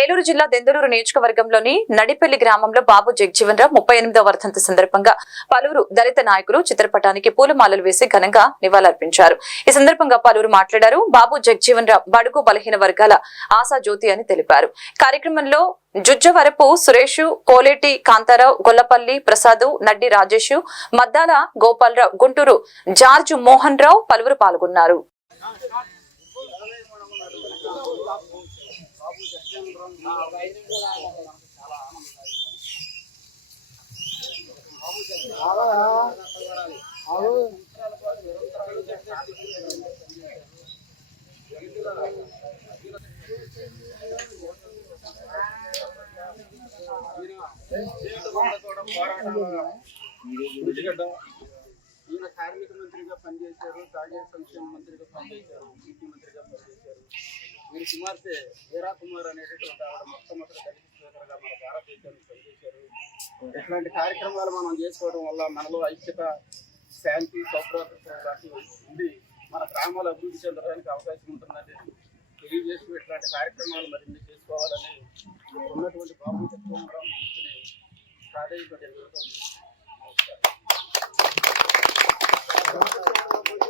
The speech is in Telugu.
ఏలూరు జిల్లా దెందులూరు నియోజకవర్గంలోని నడిపల్లి గ్రామంలో బాబు జగజీవన్ రావు ముప్పై ఎనిమిదవ వర్ధంతి సందర్భంగా పలువురు దళిత నాయకులు చిత్రపటానికి పూలమాలలు వేసి ఘనంగా నివాళులర్పించారు. ఈ సందర్భంగా పలువురు మాట్లాడారు. బాబు జగజీవన్ రావు బడుగు బలహీన వర్గాల ఆశా జ్యోతి అని తెలిపారు. కార్యక్రమంలో జుజ్జవరపు సురేష్ కోలేటి కాంతారావు గొల్లపల్లి ప్రసాద్ నడ్డి రాజేష్ మద్దాల గోపాలరావు గుంటూరు జార్జ్ మోహన్ రావు పలువురు పాల్గొన్నారు. ఈయన కార్మిక మంత్రిగా పనిచేశారు తాగే సంక్షేమ మంత్రిగా పనిచేశారు ముఖ్యమంత్రిగా పనిచేశారు. వీరి కుమార్తె వీరా కుమార్ అనేటటువంటి ఆవిడ మొట్టమొదటి దళిత స్పీకర్గా మన భారతదేశానికి పనిచేశారు. ఇట్లాంటి కార్యక్రమాలు మనం చేసుకోవడం వల్ల మనలో ఐక్యత శాంతి సౌభ్రాతృత్వం లాంటివి ఉండి మన గ్రామాలు అభివృద్ధి చెందడానికి అవకాశం ఉంటుందని తెలియజేస్తూ ఇట్లాంటి కార్యక్రమాలు మరిన్ని చేసుకోవాలని ఉన్నటువంటి బాబు చక్రవరం ప్రాధాన్యత జరుగుతుంది